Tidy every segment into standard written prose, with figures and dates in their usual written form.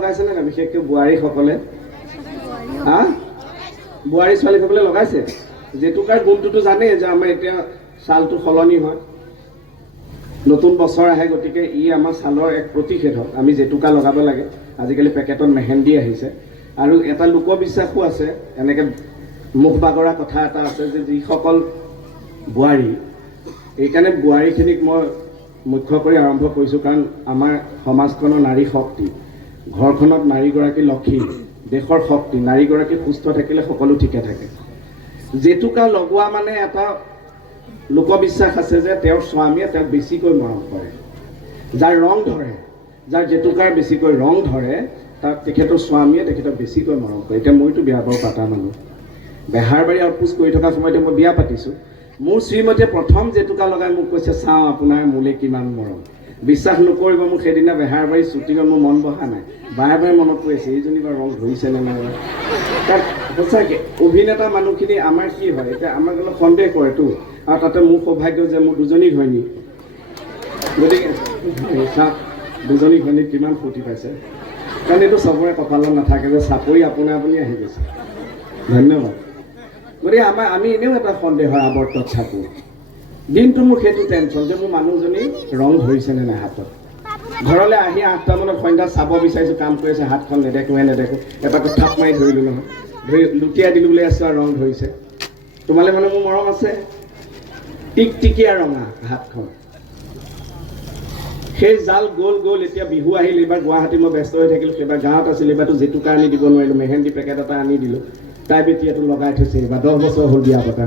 লগাইছেনে নাই বিশেষকৈ বোৱাৰীসকলে হা বোৱাৰী ছোৱালীসকলে লগাইছে জেতুকাৰ গুণটোতো জানেই যে আমাৰ এতিয়া ছালটো সলনি হয় নতুন বছৰ আহে গতিকে ই আমাৰ ছালৰ এক প্ৰতিষেধক আমি জেতুকা লগাব লাগে আজিকালি পেকেটত মেহেন্দি আহিছে আৰু এটা লোকবিশ্বাসো আছে এনেকৈ মুখ বাগৰা কথা এটা আছে যে যিসকল বোৱাৰী এইকাৰণে বোৱাৰীখিনিক মই মুখ্য কৰি আৰম্ভ কৰিছোঁ কাৰণ আমাৰ সমাজখনৰ নাৰী শক্তি ঘৰখনত নাৰীগৰাকী লক্ষী দেশৰ শক্তি নাৰীগৰাকী সুস্থ থাকিলে সকলো ঠিকে থাকে জেতুকা লগোৱা মানে এটা লোকবিশ্বাস আছে যে তেওঁৰ স্বামীয়ে তেওঁক বেছিকৈ মৰম কৰে যাৰ ৰং ধৰে যাৰ জেতুকাৰ বেছিকৈ ৰং ধৰে তাক তেখেতৰ স্বামীয়ে তেখেতক বেছিকৈ মৰম কৰে এতিয়া মইতো বিয়া বাৰু পাতা মানুহ বেহাৰবাৰী আউটপোষ্ট কৰি থকা সময়তে মই বিয়া পাতিছোঁ মোৰ শ্ৰীমতীয়ে প্ৰথম জেতুকা লগাই মোক কৈছে চাওঁ আপোনাৰ মোলে কিমান মৰম বিশ্বাস নকৰিব মোক সেইদিনা বেহাৰবাৰী শ্বুটিঙত মোৰ মন বহা নাই বাৰে বাৰে মনত পৰিছে এইজনী বাৰু ৰং ধৰিছেনে নাই তাক সঁচাকৈ অভিনেতা মানুহখিনি আমাৰ কি হয় এতিয়া আমাক অলপ সন্দেহ কৰেতো আৰু তাতে মোৰ সৌভাগ্য যে মোৰ দুজনী ঘৈণী গতিকে চাওক দুজনী ঘৈণীক কিমান ফূৰ্তি পাইছে কাৰণ এইটো চবৰে কপালত নাথাকে যে চাকৰি আপোনা আপুনি আহি গৈছে ধন্যবাদ গতিকে আমি এনেও এটা সন্দেহ হয় আৱৰ্তত থাকোঁ দিনটো মোৰ সেইটো টেনশ্যন যে মোৰ মানুহজনী ৰং ধৰিছেনে নাই হাতত ঘৰলৈ আহি 8টা মানত সন্ধ্যা চাব বিচাৰিছোঁ কাম কৰি আছে হাতখন নেদেখোঁহে নেদেখোঁ এবাৰটো থাপ মাৰি ধৰিলোঁ নহয় ধৰি লুটিয়াই দিলোঁ বুলি আছোঁ আৰু ৰং ধৰিছে তোমালে মানে মোৰ মৰম আছে টিকটিকীয়া ৰঙা হাতখন সেই জাল গ'ল এতিয়া বিহু আহিল এইবাৰ গুৱাহাটী মই ব্যস্ত হৈ থাকিলোঁ সেইবাৰ গাঁৱত আছিলোঁ এইবাৰতো জেতুকা আনি দিব নোৱাৰিলোঁ মেহেন্দি পেকেট এটা আনি দিলোঁ তাই বেটিয়াটো লগাই থৈছে এইবাৰ 10 বছৰ হ'ল বিয়া পতা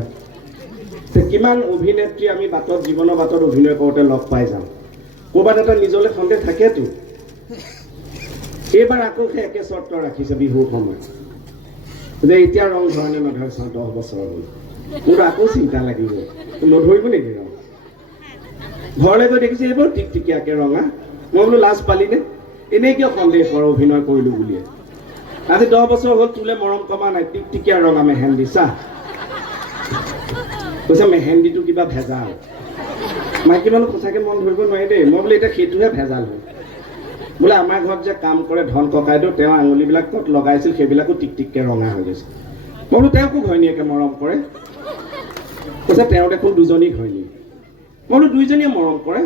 কিমান অভিনেত্ৰী আমি বাটত জীৱনৰ বাটত অভিনয় কৰোঁতে লগ পাই যাওঁ ক'ৰবাত এটা নিজলৈ সন্দেহ থাকেতো এইবাৰ আকৌ সেই একে চৰ্ত ৰাখিছে বিহুৰ সময়ত যে এতিয়া ৰং ধৰণে নধৰে চাওঁ 10 বছৰ হ'ল মোৰ আকৌ চিন্তা লাগিব নধৰিব নেকি ৰং ঘৰলৈ গৈ দেখিছে এইবোৰ টিকটিকীয়াকৈ ৰঙা মই বোলো লাজ পালিনে এনেই কিয় সন্দেহ কৰ অভিনয় কৰিলোঁ বুলিয়ে আজি 10 বছৰ হ'ল তোলে মৰম কমা নাই টিকটিকীয়া ৰঙা মেহেন্দি চাহ কৈছে মেহেন্দিটো কিবা ভেজাল মাইকী মানুহ সঁচাকৈ মন ধৰিব নোৱাৰি দেই মই বোলে এতিয়া সেইটোহে ভেজাল হ'ল বোলে আমাৰ ঘৰত যে কাম কৰে ধন ককাইদেউ তেওঁ আঙুলিবিলাক ক'ত লগাইছিল সেইবিলাকো টিকটিককৈ ৰঙা হৈ গৈছে মই বোলো তেওঁকো ঘৈণীয়েকে মৰম কৰে কৈছে তেওঁ দেখোন দুজনী ঘৈণী মই বোলো দুইজনীয়ে মৰম কৰে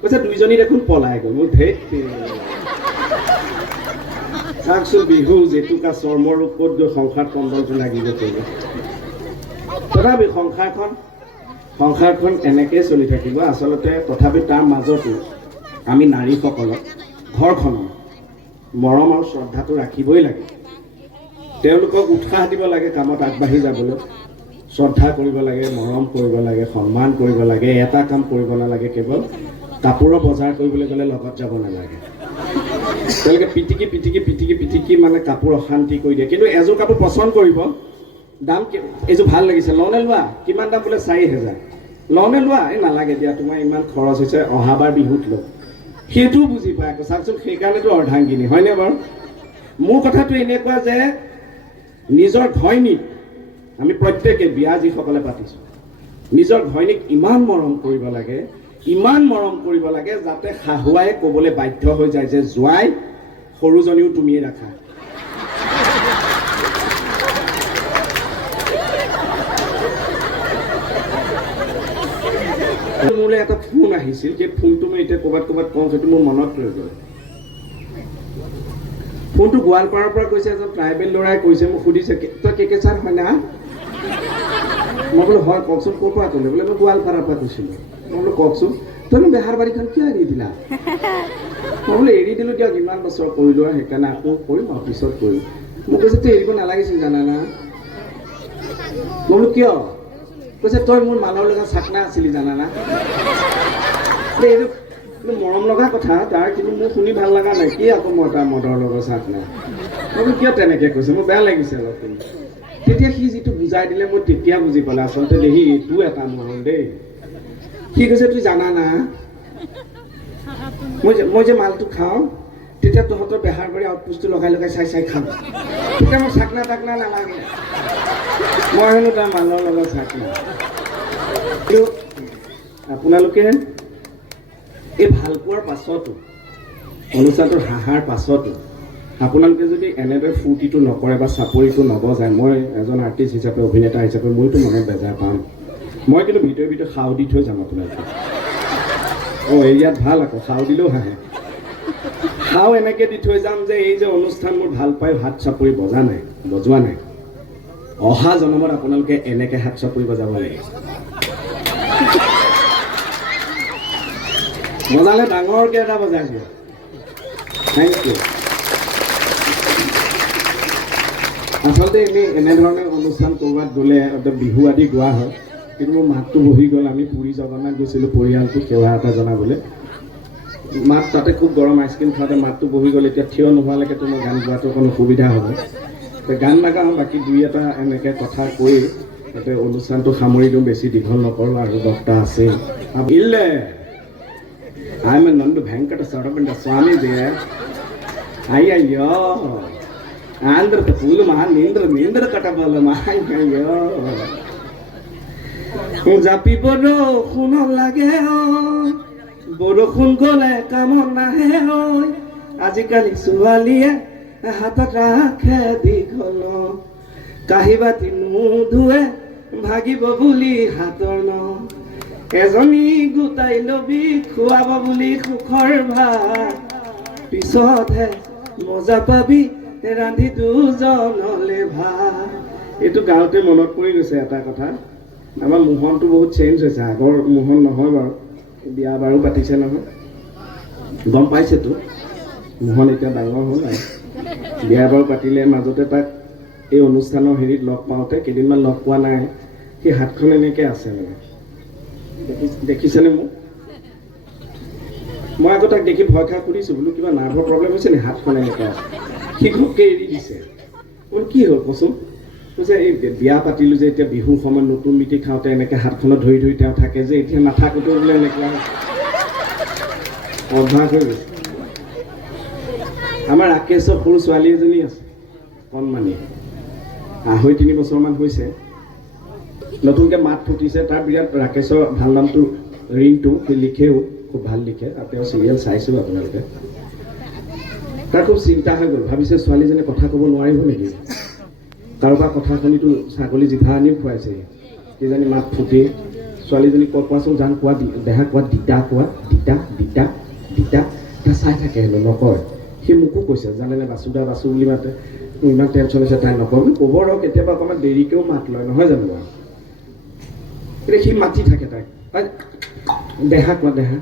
কৈছে দুইজনী দেখোন পলাই গ'ল মোৰ ধেত চাওকচোন বিহু জেতুকা চৰ্মৰ ৰূপ ক'ত গৈ সংসাৰ কণ্ডলটো লাগিব কৰিব তথাপি সংসাৰখন এনেকৈ চলি থাকিব আচলতে তথাপি তাৰ মাজতো আমি নাৰীসকলক ঘৰখনৰ মৰম আৰু শ্ৰদ্ধাটো ৰাখিবই লাগে তেওঁলোকক উৎসাহ দিব লাগে কামত আগবাঢ়ি যাবলৈ শ্ৰদ্ধা কৰিব লাগে মৰম কৰিব লাগে সন্মান কৰিব লাগে এটা কাম কৰিব নালাগে কেৱল কাপোৰৰ বজাৰ কৰিবলৈ গ'লে লগত যাব নালাগে তেওঁলোকে পিটিকি মানে কাপোৰ অশান্তি কৰি দিয়ে কিন্তু এযোৰ কাপোৰ পচন্দ কৰিব দাম এইযোৰ ভাল লাগিছে লওঁনে লোৱা কিমান দাম বোলে 4000 লওঁনে লোৱা এই নালাগে দিয়া তোমাৰ ইমান খৰচ হৈছে অহাবাৰ বিহুত লওঁ সেইটোও বুজি পায় আকৌ চাওকচোন সেইকাৰণেতো অৰ্ধাংগিনী হয়নে বাৰু মোৰ কথাটো এনেকুৱা যে নিজৰ ঘৈণীক আমি প্ৰত্যেকে বিয়া যিসকলে পাতিছোঁ নিজৰ ঘৈণীক ইমান মৰম কৰিব লাগে যাতে শাহুৱাই ক'বলৈ বাধ্য হৈ যায় যে জোঁৱাই সৰুজনীও তুমিয়ে ৰাখা মোলৈ এটা ফোন আহিছিল সেই ফোনটো মই এতিয়া ক'ৰবাত কওঁ সেইটো মোৰ মনত ৰৈ গ'ল ফোনটো গোৱালপাৰাৰ পৰা কৈছে এজন ট্ৰাইবেল ল'ৰাই কৈছে মোক সুধিছে তই কেকেচাৰ হয় না মই বোলো হয় কওকচোন ক'ৰ পৰা ক'লে বোলে মই গোৱালপাৰাৰ পৰা কৈছিলোঁ মই বোলো কওকচোন তই মোক বেহাৰবাৰীখন কিয় এৰি দিলা মই বোলো এৰি দিলোঁ দিয়ক ইমান বছৰ কৰিলোঁ আৰু সেইকাৰণে আকৌ কৰিম আৰু পিছত কৰিম মোক কৈছে তই এৰিব নালাগিছিল জানানা মই বোলো কিয় কৈছে তই মোৰ মালৰ লগত চাকনা আছিলি জানানা এইটো মৰম লগা কথা তাৰ কিন্তু মোৰ শুনি ভাল লগা নাই কি আকৌ মই তাৰ মদৰ লগত চাকনা মই বোলো কিয় তেনেকৈ কৈছে মোৰ বেয়া লাগিছে অলপ তেতিয়া সি যিটো বুজাই দিলে মই তেতিয়া বুজি পালে আচলতে দেহি এইটো এটা মৰম দেই সি কৈছে তুই জানা না মই যে মালটো খাওঁ তেতিয়া তহঁতৰ বেহাৰবাৰী আউটপোষ্টটো লগাই চাই খাওঁ তেতিয়া মোৰ চাকনা তাকনা নালাগে মই হেনো তাৰ মালৰ লগত চাকনা কিন্তু আপোনালোকে এই ভাল পোৱাৰ পাছতো অনুষ্ঠানটোৰ হাঁহাৰ পাছতো আপোনালোকে যদি এনেদৰে ফূৰ্তিটো নকৰে বা চাপৰিটো নবজায়, মই এজন আৰ্টিষ্ট হিচাপে, অভিনেতা হিচাপে মইতো মনত বেজাৰ পাম। মই কিন্তু ভিতৰে ভিতৰে সাও দি থৈ যাম আপোনালোকে। ইয়াত ভাল আকৌ, সাও দিলেও হাঁহে। সাও এনেকৈ দি থৈ যাম যে এই যে অনুষ্ঠান মোৰ ভাল পাই হাত চাপৰি বজোৱা নাই, অহা জন্মত আপোনালোকে এনেকৈ হাত চাপৰি বজাব লাগে। বজালে ডাঙৰকৈ এটা বজাই দিয়ে। Thank you. আচলতে এনেধৰণে অনুষ্ঠান ক'ৰবাত গ'লে বিহু আদি গোৱা হয়, কিন্তু মোৰ মাতটো বহি গ'ল। আমি পুৰী জগন্নাথ গৈছিলোঁ পৰিয়ালটো সেৱা এটা জনাবলৈ। মাত তাতে খুব গৰম আইচক্ৰীম খাওঁতে মাতটো বহি গ'ল। এতিয়া থিয় নোহোৱালৈকেতো মই গান গোৱাটো অকণ অসুবিধা হ'ব। গান নাগাওঁ, বাকী দুই এটা এনেকৈ কথা কৈ তাতে অনুষ্ঠানটো সামৰি দিওঁ, বেছি দীঘল নকৰোঁ। আৰু বক্তা আছেই। ইল্লে ಆಮೇಲೆ ನಂದು ವೆಂಕಟ ಸೊಡಬಂಡ ಸ್ವಾಮಿ ಇದೆ. ಅಯ್ಯಯ್ಯೋ ಆಂಧ್ರದ ಪೂಲು ಮಾ ನಿಂದ್ರ ಕಟಬಲ್ಲ মা ಅಯ್ಯಯ್ಯೋ জাপি বৰষুণ লাগে বৰষুণ গ'লে কামত নাহে আজিকালি ছোৱালীয়ে হাতত ৰাখে দীঘল কাঁহী বাতি নুধুৱে ভাগিব বুলি হাতৰ ন এজনী গোটাই লবি খুৱাব বুলি সুখৰ ভাত পিছতহে মজা পাবি ৰান্ধি দুজনলে ভাত। এইটো গাঁৱতে মনত পৰি গৈছে এটা কথা। আমাৰ মোহনটো বহুত চেঞ্জ হৈছে, আগৰ মোহন নহয় বাৰু। বিয়া বাৰু পাতিছে নহয়, গম পাইছেতো। মোহন এতিয়া ডাঙৰ হ'ল আৰু বিয়া বাৰু পাতিলে। মাজতে তাক এই অনুষ্ঠানৰ হেৰিত লগ পাওঁতে কেইদিনমান লগ পোৱা নাই, সি হাতখন এনেকৈ আছে মানে, দেখিছেনে মোক? মই আকৌ তাক দেখি ভয় খাই সুধিছোঁ, বোলো কিবা নাৰ্ভৰ প্ৰব্লেম হৈছে নি? হাতখন এনেকৈ আছে। সি ঘপকৈ এৰি দিছে। বোলো কি হ'ল কচোন? কৈছে এই বিয়া পাতিলোঁ যে, এতিয়া বিহুৰ সময়ত নতুন মিতি খাওঁতে এনেকৈ হাতখনত ধৰি ধৰি তেওঁ থাকে যে, এতিয়া নাথাকোঁতেও বোলে এনেকুৱা অভ্যাস হৈ গৈছে। আমাৰ ৰাকেশৰ সৰু ছোৱালী এজনী আছে, কণমানি, 2.5-3 বছৰমান হৈছে। নতুনকৈ মাত ফুটিছে। তাৰ বিৰাট ৰাকেশৰ ভাল নামটো ৰিণ্টু। সি লিখেও, খুব ভাল লিখে। আৰু তেওঁ চিৰিয়েল চাইছোঁ আপোনালোকে। তাৰ খুব চিন্তা হৈ গ'ল, ভাবিছে ছোৱালীজনীয়ে কথা ক'ব নোৱাৰিব নেকি? কাৰোবাৰ কথা শুনিতো ছাগলী জিভা আনি খুৱাইছে, কিজানি মাত ফুটি। ছোৱালীজনী কোৱাচোন, জান কোৱা, দেহা কোৱা, দিতা কোৱা, দিতা দিতা দিতা। তাই চাই থাকে হেনো, নকয়। সি মোকো কৈছে, জানেনে বাসুদা বাসু বুলি মাতে। মোৰ ইমান টেনশ্যন হৈছে, তাই নকয়। ক'ব ৰ, কেতিয়াবা অকণমান দেৰিকৈও মাত লয়, নহয় জানো বাৰু? এতিয়া সি মাতি থাকে তাইক, দেহা কোৱা দেহা।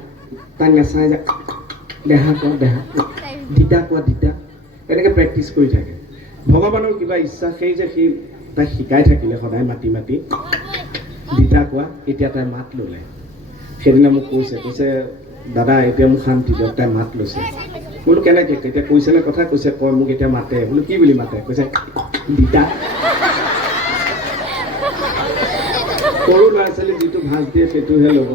তাই নেচাই যায়, দেহা কোৱা দেহা, দিতা কোৱা দিতা। এনেকৈ প্ৰেক্টিচ কৰি থাকে। ভগৱানৰ কিবা ইচ্ছা, সেই যে সি তাইক শিকাই থাকিলে সদায় মাতি মাতি, দিতা কোৱা। এতিয়া তাই মাত ল'লে। সেইদিনা মোক কৈছে দাদা এতিয়া মোক শান্তি দিয়ক, তাই মাত লৈছে। বোলো কেনেকৈ? এতিয়া কৈছেনে কথা? কৈছে কয় মোক এতিয়া মাতে। বোলো কি বুলি মাতে? কৈছে দিতা। সৰু ল'ৰা ছোৱালী যিটো ভাজ দিয়ে সেইটোহে ল'ব।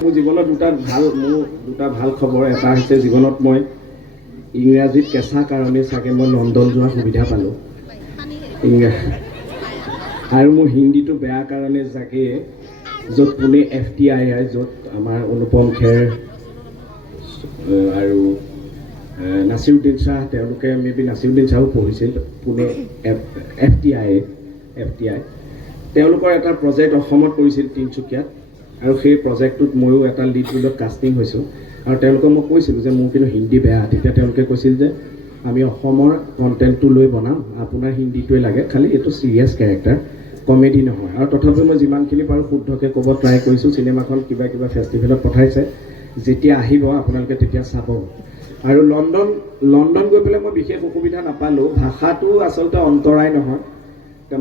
মোৰ জীৱনত দুটা ভাল খবৰ। এটা হৈছে জীৱনত মই ইংৰাজীত কেঁচা কাৰণে চাগে মই লণ্ডন যোৱাৰ সুবিধা পালোঁ, আৰু মোৰ হিন্দীটো বেয়া কাৰণে চাগে য'ত পুনে FTI, য'ত আমাৰ অনুপম খেৰ আৰু নাছিৰুদ্দিন শ্বাহ, তেওঁলোকে মেবি নাছিৰুদ্দিন শ্বাহো পঢ়িছিল পুনে FTI, তেওঁলোকৰ এটা প্ৰজেক্ট অসমত কৰিছিল তিনিচুকীয়াত। আৰু সেই প্ৰজেক্টটোত ময়ো এটা লিড ৰোলত কাষ্টিং হৈছোঁ। আৰু তেওঁলোকে মই কৈছিলোঁ যে মোৰ কিন্তু হিন্দী বেয়া। তেতিয়া তেওঁলোকে কৈছিল যে আমি অসমৰ কণ্টেণ্টটো লৈ বনাম, আপোনাৰ হিন্দীটোৱে লাগে, খালি এইটো চিৰিয়াছ কেৰেক্টাৰ, কমেডি নহয়। আৰু তথাপিও মই যিমানখিনি পাৰোঁ শুদ্ধকৈ ক'ব ট্ৰাই কৰিছোঁ। চিনেমাখন কিবা ফেষ্টিভেলত পঠাইছে, যেতিয়া আহিব আপোনালোকে তেতিয়া চাব। আৰু লণ্ডন গৈ পেলাই মই বিশেষ অসুবিধা নাপালোঁ। ভাষাটো আচলতে অন্তৰায় নহয়।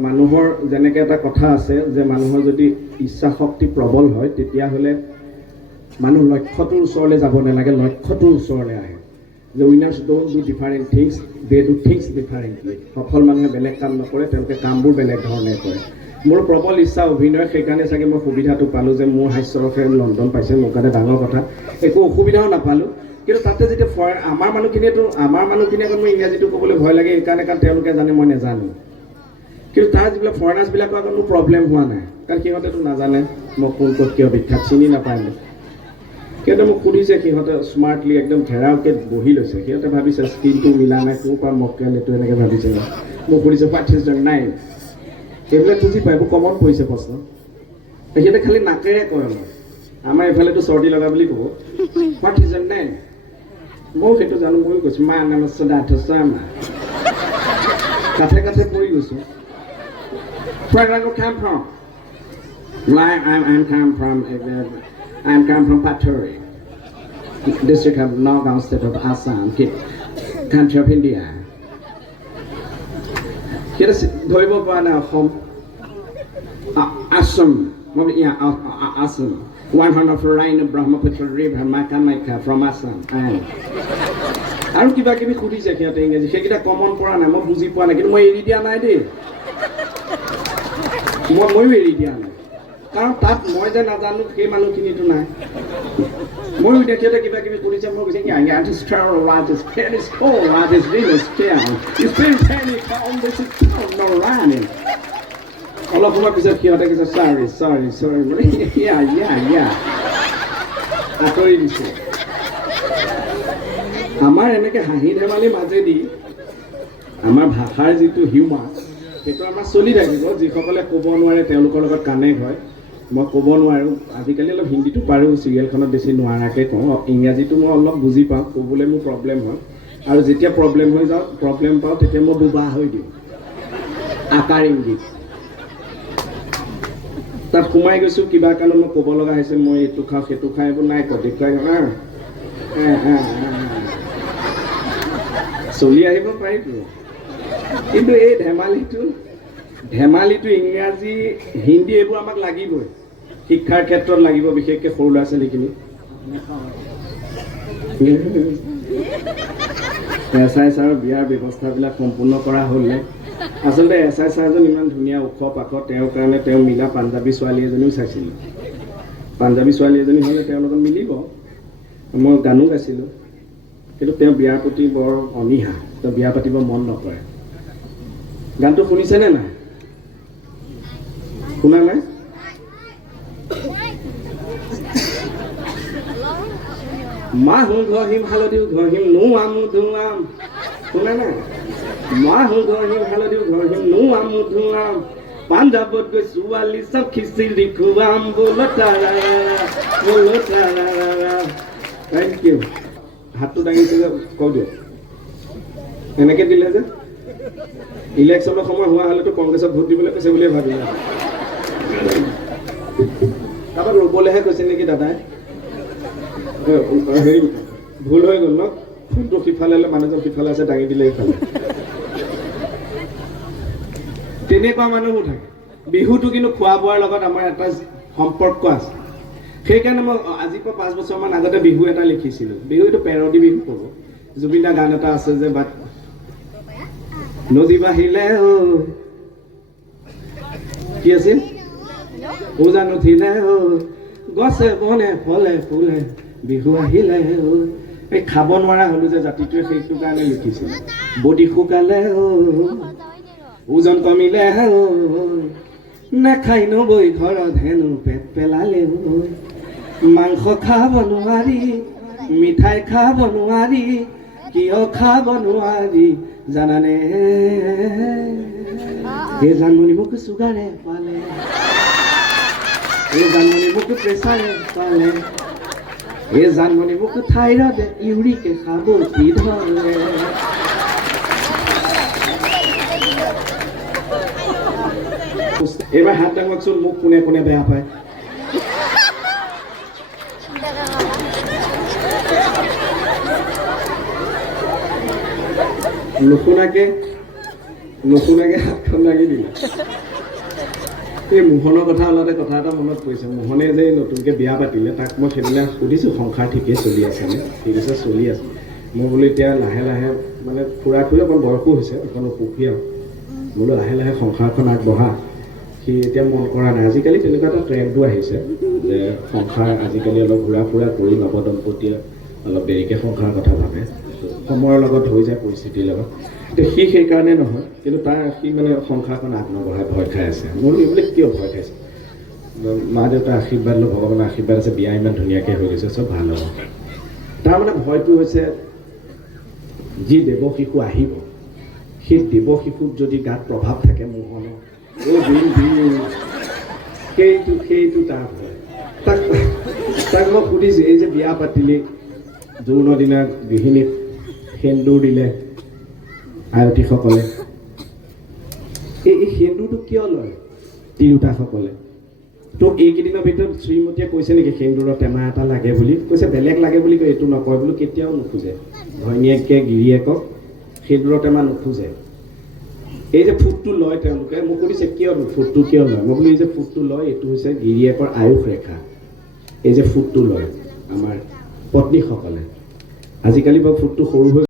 মানুহৰ যেনেকৈ এটা কথা আছে যে মানুহৰ যদি ইচ্ছা শক্তি প্ৰবল হয়, তেতিয়াহ'লে মানুহ লক্ষ্যটোৰ ওচৰলৈ যাব নালাগে, লক্ষ্যটোৰ ওচৰলৈ আহে। যে winners don't do different things, they do things differently. সফল মানুহে বেলেগ কাম নকৰে, তেওঁলোকে কামবোৰ বেলেগ ধৰণে কৰে। মোৰ প্ৰবল ইচ্ছা অভিনয়, সেইকাৰণে চাগে মই সুবিধাটো পালোঁ যে মোৰ হাস্যৰসে লণ্ডন পাইছে, মোৰ কাৰণে ডাঙৰ কথা। একো অসুবিধাও নাপালোঁ। কিন্তু তাতে যেতিয়া আমাৰ মানুহখিনিয়ে আকৌ মোৰ ইংৰাজীটো ক'বলৈ ভয় লাগে, এইকাৰণে কাৰণ তেওঁলোকে জানে মই নেজানো। কিন্তু তাৰ যিবিলাক ফৰেনাৰ্ছবিলাকৰ কোনো প্ৰব্লেম হোৱা নাই, কাৰণ সিহঁতেতো নাজানে মই কোন ক'ত কিয় বিখ্যাত, চিনি নাপায় মোক। সিহঁতে মোক সুধিছে, সিহঁতে স্মাৰ্টলি একদম ঘেৰাওকে বহি লৈছে, সিহঁতে ভাবিছে স্কিনটো মিলা নাই, ক'ৰ পৰা মক্কেল এইটো এনেকৈ ভাবিছে। মোক সুধিছে হোৱাট ইজ দ্য নাইম, সেইবিলাক বুজি পায়, এইবোৰ কমন পৰিছে প্ৰশ্ন। সিহঁতে খালি নাকেৰে কয় আমাৰ এইফালেতো চৰ্দি লগা বুলি ক'ব, হোৱাট ইজ দ্য নাইম। ময়ো সেইটো জানো, ময়ো কৈছোঁ মা নাম সিদ্ধাৰ্থ শৰ্মা, কাঠে কাঠে পৰি গৈছোঁ। Where do you come from? I'm come from Paturi, district of Nagaon, state of Assam, country of India. Here is ধৰিব পৰা নাই Assam, Assam, Assam, one horn of Rhine of Brahmaputra River, Makamaka from Assam. আৰু কিবা কিবি সুধিছে সিহঁতে ইংৰাজী, সেইকেইটা কমন পৰা নাই, মই বুজি পোৱা নাই, কিন্তু মই এৰি দিয়া নাই দেই, ময়ো এৰি দিয়া নাই, কাৰণ তাত মই যে নাজানো সেই মানুহখিনিতো নাই। ময়ো সিহঁতে কিবা কিবি সুধিছে, মই কৈছে অলপ সময় পিছত সিহঁতে কৈছে চৰি মানে আঁতৰি দিছে। আমাৰ এনেকৈ হাঁহি ধেমালি মাজেদি আমাৰ ভাষাৰ যিটো হিউমাৰ সেইটো আমাৰ চলি থাকিব। যিসকলে ক'ব নোৱাৰে তেওঁলোকৰ লগত কানেক্ট হয়, মই ক'ব নোৱাৰোঁ, আজিকালি অলপ হিন্দীটো পাৰোঁ, চিৰিয়েলখনত বেছি নোৱাৰাকৈ কওঁ, ইংৰাজীটো মই অলপ বুজি পাওঁ, ক'বলৈ মোৰ প্ৰব্লেম হয়, আৰু যেতিয়া প্ৰব্লেম পাওঁ তেতিয়া মই বোবা হৈ দিওঁ, আকাৰ ইংগিত তাত সোমাই গৈছোঁ। কিবা কাৰণত মই ক'ব লগা হৈছে, মই এইটো খাওঁ সেইটো খাওঁ, এইবোৰ নাই কওঁ, দেখুৱাই চলি আহিব পাৰিতো। কিন্তু এই ধেমালিটো ইংৰাজী হিন্দী এইবোৰ আমাক লাগিবই, শিক্ষাৰ ক্ষেত্ৰত লাগিব, বিশেষকৈ সৰু ল'ৰা ছোৱালীখিনি। SI ছাৰৰ বিয়াৰ ব্যৱস্থাবিলাক সম্পূৰ্ণ কৰা হ'লনে? আচলতে SI ছাৰজন ইমান ধুনীয়া ওখ পাখ, তেওঁৰ কাৰণে তেওঁ মিলা পাঞ্জাবী ছোৱালী এজনীও চাইছিলোঁ। পাঞ্জাবী ছোৱালী এজনী হ'লে তেওঁৰ লগত মিলিব। মই গানো গাইছিলোঁ, কিন্তু তেওঁ বিয়াৰ প্ৰতি বৰ অনীহা, তেওঁ বিয়া পাতিব মন নকৰে। গানটো শুনিছেনে নাই? শুনা নাই? মাহু ঘঁহিম হালধিও ঘঁহিম নোৱামো ধোৱাম, শুনা নাই? মাহু ঘঁহিম হালধিও ঘঁহিম নোৱামো ধোৱাম, পাঞ্জাবত গৈ ছোৱালী চব খিচিৰি খুৱাম, বোলো তাৰা বোলো তাৰা। Thank U. হাতটো দাঙিছে যে কওঁ দিয়ক, এনেকৈ দিলে যে ইলেকশ্যনৰ সময় হোৱা হ'লেতো কংগ্ৰেছক ভোট দিবলৈ কৈছে বুলিয়ে ভাবিলে। কাৰোবাক ৰ'বলৈহে কৈছে নেকি দাদাই? হেৰি ভুল হৈ গ'ল ন, ফোনটো সিফালে মানুহজন সিফালে আছে, দাঙি দিলে এইফালে। তেনেকুৱা মানুহো থাকে। বিহুটো কিন্তু খোৱা বোৱাৰ লগত আমাৰ এটা সম্পৰ্ক আছে, সেইকাৰণে মই আজিৰ পৰা 5 বছৰমান আগতে বিহু এটা লিখিছিলোঁ। বিহু এইটো পেৰডি বিহু ক'ব। জুবিনদাৰ গান এটা আছে যে নদী বাহিলে কি আছিল, পূজা নুঠিলে গছে বনে ফলে ফুলে, বিহু আহিলে এই খাব নোৱাৰা হ'লো যে জাতিটোৱে, সেইটো কাৰণে লিখিছিল। বডি শুকালে ওজন কমিলে নাখাই নবৈ ঘৰত হেনো পেট পেলালে, মাংস খাব নোৱাৰি, মিঠাই খাব নোৱাৰি, কিয় খাব নোৱাৰি জানানে, এই জানমণি মোক চুগাৰে পালে, এই জানমণি মোক প্ৰেছাৰে পালে, এই জানমণি মোক থাইৰয়ডে ইউৰিকে খাব কি ধৰে। এইবাৰ হাত দাঙকচোন, মোক কোনে কোনে বেয়া পায়। নুশুনাকে হাতখন লাগি দিলে। এই মোহনৰ কথা ওলাওঁতে কথা এটা মনত পৰিছে। মোহনে যে নতুনকৈ বিয়া পাতিলে, তাক মই সেইদিনা সুধিছোঁ সংসাৰ ঠিকেই চলি আছেনে? ঠিক আছে, চলি আছে। মই বোলো এতিয়া লাহে লাহে মানে ফুৰা অকণ বয়সো হৈছে, অকণ অসুখীয়া, বোলো লাহে লাহে সংসাৰখন আগবঢ়া। সি এতিয়া মন কৰা নাই। আজিকালি তেনেকুৱা এটা ট্ৰেণ্ডো আহিছে যে সংসাৰ আজিকালি অলপ ঘূৰা ফুৰা কৰি নৱদম্পতীয়ে অলপ দেৰিকৈ সংসাৰৰ কথা ভাবে। সময়ৰ লগত হৈ যায় পৰিস্থিতিৰ লগত এতিয়া সি সেইকাৰণে নহয় কিন্তু সি মানে সংসাৰখন আগনবঢ়াই ভয় খাই আছে মোৰ এইবিলাক কিয় ভয় খাইছে মা দেউতা আশীৰ্বাদ লৈ ভগৱানৰ আশীৰ্বাদ আছে বিয়া ইমান ধুনীয়াকৈ হৈ গৈছে চব ভাল হ'ব তাৰ মানে ভয়টো হৈছে যি দেৱ শিশু আহিব সেই দেৱ শিশুত যদি গাত প্ৰভাৱ থাকে মোহনৰ সেইটো তাৰ ভয় তাক মই সুধিছোঁ এই যে বিয়া পাতিলি জোৰোণৰ দিনা গৃহিণীক সেন্দুৰ দিলে আয়তীসকলে এই সেন্দুৰটো কিয় লয় তিৰোতাসকলে তোক এইকেইদিনৰ ভিতৰত শ্ৰীমতীয়ে কৈছে নেকি সেন্দুৰৰ টেমা এটা লাগে বুলি কৈছে বেলেগ লাগে বুলি কয় এইটো নকয় বোলো কেতিয়াও নোখোজে ঘৈণীয়েকে গিৰিয়েকক সেন্দুৰৰ টেমা নোখোজে এই যে ফুটটো লয় তেওঁলোকে মোক সুধিছে কিয় ফুটটো কিয় লয় মই বোলো এই যে ফুটটো লয় এইটো হৈছে গিৰিয়েকৰ আয়ুস ৰেখা এই যে ফুটটো লয় আমাৰ পত্নীসকলে আজিকালি বাৰু ফুটটো সৰু হৈ